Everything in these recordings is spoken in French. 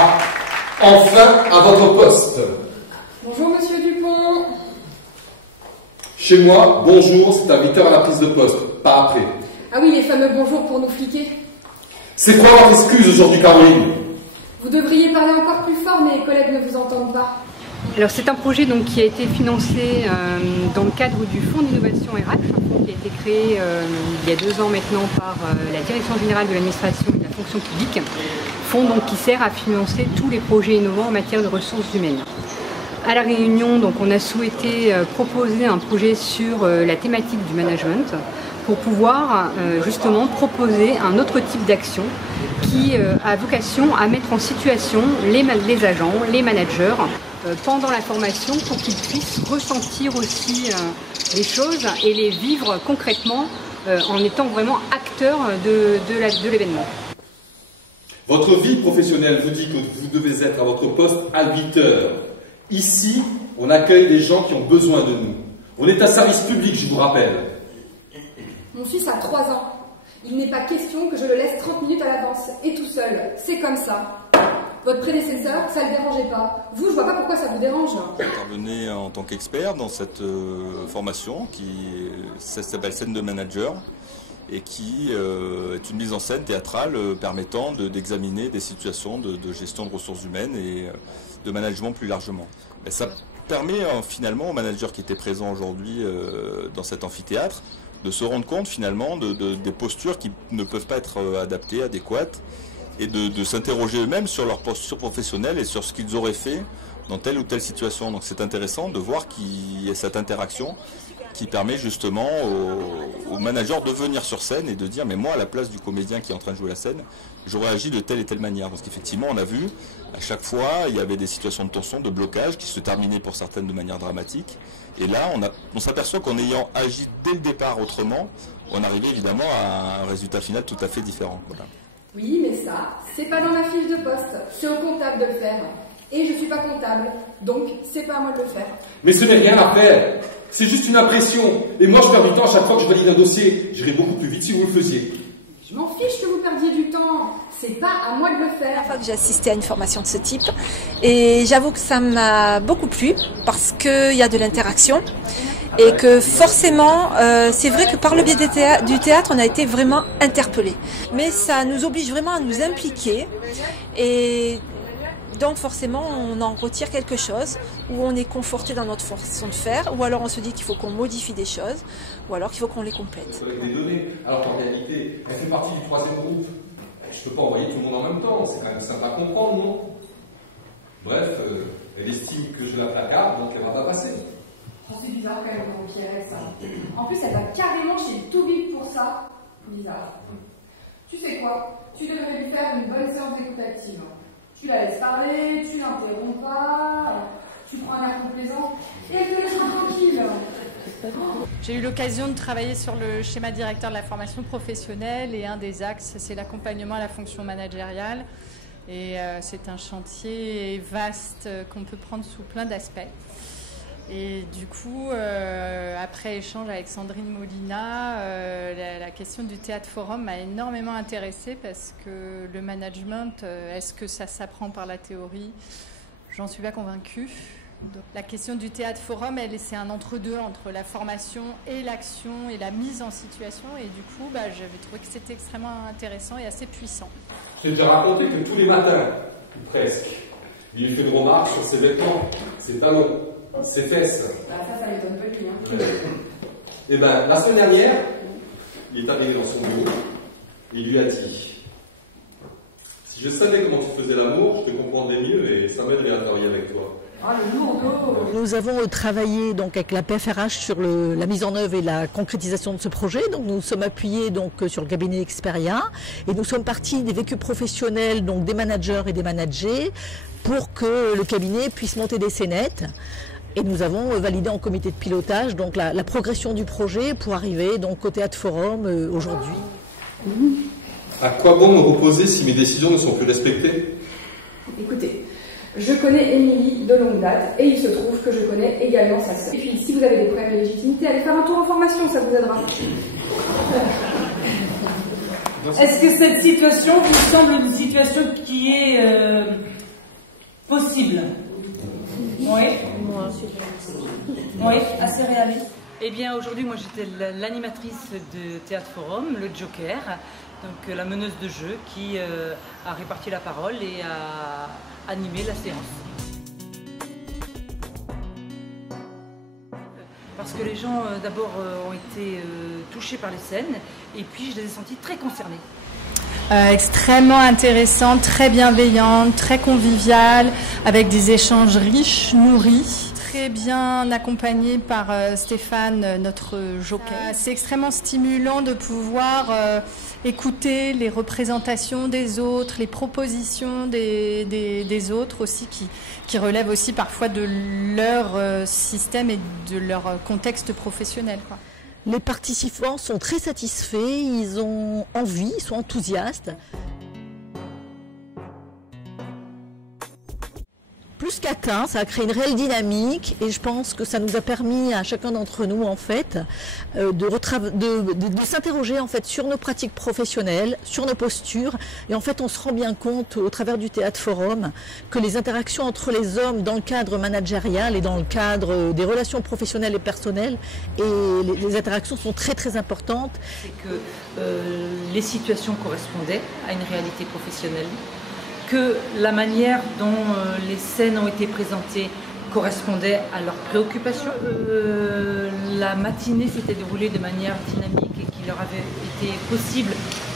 Ah, enfin à votre poste. Bonjour Monsieur Dupont. Chez moi, bonjour, c'est à 8h à la prise de poste, pas après. Ah oui, les fameux bonjours pour nous fliquer. C'est quoi votre excuse aujourd'hui, Caroline? Vous devriez parler encore plus fort, mais les collègues ne vous entendent pas. Alors c'est un projet donc, qui a été financé dans le cadre du Fonds d'innovation RH, un fonds qui a été créé il y a 2 ans maintenant par la Direction générale de l'administration et de la fonction publique, fonds donc, qui sert à financer tous les projets innovants en matière de ressources humaines. À la Réunion, donc, on a souhaité proposer un projet sur la thématique du management pour pouvoir justement proposer un autre type d'action qui a vocation à mettre en situation les agents, les managers pendant la formation pour qu'ils puissent ressentir aussi les choses et les vivre concrètement en étant vraiment acteurs de l'événement. Votre vie professionnelle vous dit que vous devez être à votre poste à 8h. Ici, on accueille des gens qui ont besoin de nous. On est un service public, je vous rappelle. Mon fils a 3 ans. Il n'est pas question que je le laisse 30 minutes à l'avance, et tout seul. C'est comme ça. Votre prédécesseur, ça ne le dérangeait pas. Vous, je vois pas pourquoi ça vous dérange. J'intervenais en tant qu'expert dans cette formation qui s'appelle Scène de Manager et qui est une mise en scène théâtrale permettant d'examiner des situations de gestion de ressources humaines et de management plus largement. Et ça permet finalement aux managers qui étaient présents aujourd'hui dans cet amphithéâtre de se rendre compte finalement des postures qui ne peuvent pas être adaptées, adéquates, et de s'interroger eux-mêmes sur leur posture professionnelle et sur ce qu'ils auraient fait dans telle ou telle situation. Donc c'est intéressant de voir qu'il y a cette interaction qui permet justement aux managers de venir sur scène et de dire mais moi à la place du comédien qui est en train de jouer la scène, j'aurais agi de telle et telle manière. Parce qu'effectivement on a vu, à chaque fois il y avait des situations de tension, de blocage qui se terminaient pour certaines de manière dramatique. Et là on s'aperçoit qu'en ayant agi dès le départ autrement, on arrivait évidemment à un résultat final tout à fait différent. Voilà. Oui, mais ça, c'est pas dans ma fiche de poste. C'est au comptable de le faire. Et je suis pas comptable, donc c'est pas à moi de le faire. Mais ce n'est rien à faire. C'est juste une impression. Et moi, je perds du temps à chaque fois que je valide un dossier. J'irai beaucoup plus vite si vous le faisiez. Je m'en fiche que vous perdiez du temps. C'est pas à moi de le faire. La fois que j'ai assisté à une formation de ce type, et j'avoue que ça m'a beaucoup plu parce qu'il y a de l'interaction. Et que forcément, c'est vrai que par le biais du théâtre, on a été vraiment interpellés. Mais ça nous oblige vraiment à nous impliquer. Et donc forcément, on en retire quelque chose, ou on est conforté dans notre façon de faire, ou alors on se dit qu'il faut qu'on modifie des choses, ou alors qu'il faut qu'on les complète. Des données, alors qu'en réalité, elle fait partie du 3e groupe. Je ne peux pas envoyer tout le monde en même temps, c'est quand même simple à comprendre, non? Bref, elle estime que je la placarde, donc elle va pas passer. C'est bizarre quand même qu'on Pierre ça. En plus, elle va carrément chez le Toubib pour ça. Bizarre. Tu sais quoi? Tu devrais lui faire une bonne séance d'écoute active. Tu la laisses parler, tu l'interromps pas, tu prends un air complaisant et elle te laissera tranquille. J'ai eu l'occasion de travailler sur le schéma directeur de la formation professionnelle et un des axes, c'est l'accompagnement à la fonction managériale. Et c'est un chantier vaste qu'on peut prendre sous plein d'aspects. Et du coup, après échange avec Sandrine Molina, la question du théâtre forum m'a énormément intéressée parce que le management, est-ce que ça s'apprend par la théorie? J'en suis pas convaincue. Donc, la question du théâtre forum, c'est un entre-deux entre la formation et l'action et la mise en situation. Et du coup, j'avais trouvé que c'était extrêmement intéressant et assez puissant. Je vais te raconter que tous les matins, ou presque, il fait une remarque sur ses vêtements, ses talons, ses fesses. Ça m'étonne pas lui. Hein. Et la semaine dernière, il est arrivé dans son bureau et il lui a dit: si je savais comment tu faisais l'amour, je te comprendrais mieux et ça m'aiderait à travailler avec toi. Ah, le lourd. Nous avons travaillé donc avec la PFRH sur la mise en œuvre et la concrétisation de ce projet. Donc nous sommes appuyés sur le cabinet Experia et nous sommes partis des vécus professionnels, donc des managers et des managers, pour que le cabinet puisse monter des scénettes. Et nous avons validé en comité de pilotage donc la progression du projet pour arriver donc au Théâtre Forum aujourd'hui. À quoi bon me reposer si mes décisions ne sont plus respectées? Écoutez, je connais Émilie de longue date et il se trouve que je connais également sa sœur. Et puis, si vous avez des problèmes de légitimité, allez faire un tour en formation, ça vous aidera. Est-ce que cette situation vous semble une situation qui est Possible. Oui. Oui, assez réaliste. Eh bien, aujourd'hui, moi, j'étais l'animatrice de Théâtre Forum, le Joker, donc la meneuse de jeu qui a réparti la parole et a animé la séance. Parce que les gens, d'abord, ont été touchés par les scènes, et puis je les ai sentis très concernés. Extrêmement intéressante, très bienveillante, très conviviale, avec des échanges riches, nourris. Très bien accompagné par Stéphane, notre jockey. C'est extrêmement stimulant de pouvoir écouter les représentations des autres, les propositions des autres aussi, qui relèvent aussi parfois de leur système et de leur contexte professionnel, quoi. Les participants sont très satisfaits, ils ont envie, ils sont enthousiastes. Plus qu'atteint, ça a créé une réelle dynamique et je pense que ça nous a permis à chacun d'entre nous en fait de s'interroger en fait sur nos pratiques professionnelles, sur nos postures et en fait on se rend bien compte au travers du Théâtre Forum que les interactions entre les hommes dans le cadre managérial et dans le cadre des relations professionnelles et personnelles et les interactions sont très très importantes. C'est que les situations correspondaient à une réalité professionnelle, que la manière dont les scènes ont été présentées correspondait à leurs préoccupations. La matinée s'était déroulée de manière dynamique et qu'il leur avait été possible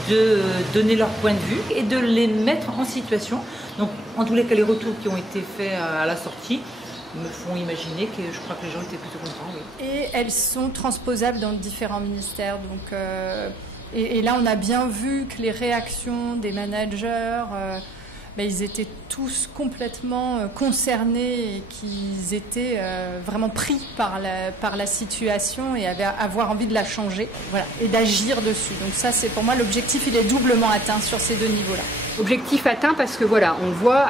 de donner leur point de vue et de les mettre en situation. Donc, en tous les cas, les retours qui ont été faits à la sortie me font imaginer que je crois que les gens étaient plutôt contents. Oui. Et elles sont transposables dans différents ministères. Donc, et là, on a bien vu que les réactions des managers... ils étaient tous complètement concernés et qu'ils étaient vraiment pris par la situation et avaient avoir envie de la changer, voilà, et d'agir dessus. Donc ça, c'est pour moi l'objectif, il est doublement atteint sur ces deux niveaux-là. Objectif atteint parce que voilà, on voit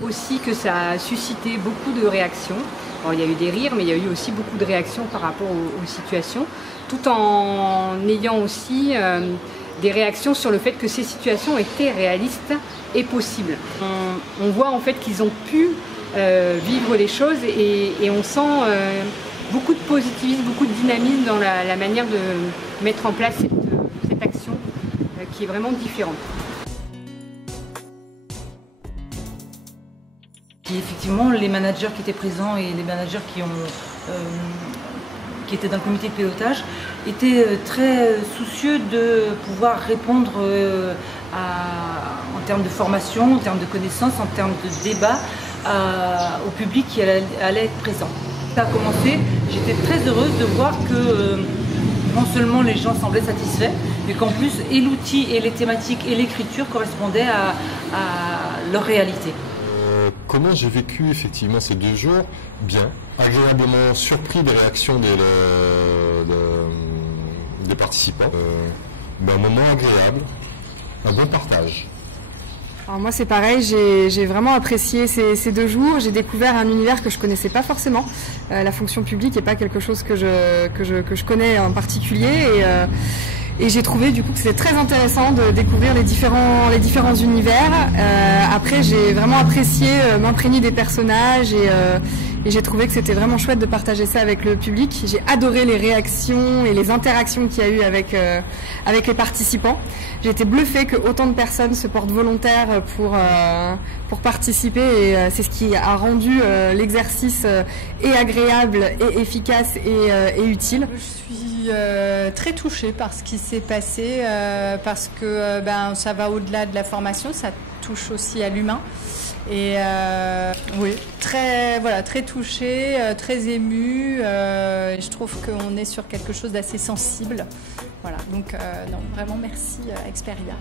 aussi que ça a suscité beaucoup de réactions. Alors, il y a eu des rires, mais il y a eu aussi beaucoup de réactions par rapport aux situations, tout en ayant aussi des réactions sur le fait que ces situations étaient réalistes et possibles. On voit en fait qu'ils ont pu vivre les choses et on sent beaucoup de positivisme, beaucoup de dynamisme dans la manière de mettre en place cette action qui est vraiment différente. Et effectivement, les managers qui étaient présents et les managers qui étaient dans le comité de pilotage étaient très soucieux de pouvoir répondre en termes de formation, en termes de connaissances, en termes de débat au public qui allait être présent. Ça a commencé, j'étais très heureuse de voir que non seulement les gens semblaient satisfaits, mais qu'en plus et l'outil et les thématiques et l'écriture correspondaient à leur réalité. Comment j'ai vécu effectivement ces 2 jours? Bien, agréablement surpris des réactions des participants. Un moment agréable, un bon partage. Alors moi c'est pareil, j'ai vraiment apprécié ces 2 jours, j'ai découvert un univers que je connaissais pas forcément. La fonction publique n'est pas quelque chose que je connais en particulier et j'ai trouvé du coup que c'était très intéressant de découvrir les différents univers. Après j'ai vraiment apprécié m'imprégner des personnages et j'ai trouvé que c'était vraiment chouette de partager ça avec le public. J'ai adoré les réactions et les interactions qu'il y a eu avec les participants. J'ai été bluffée que autant de personnes se portent volontaires pour participer et c'est ce qui a rendu l'exercice et agréable et efficace et utile. Je suis très touchée par ce qui s'est passé parce que ça va au-delà de la formation, ça touche aussi à l'humain. Et oui, très touchée, très émue. Je trouve qu'on est sur quelque chose d'assez sensible. Voilà, donc non, vraiment merci Experia.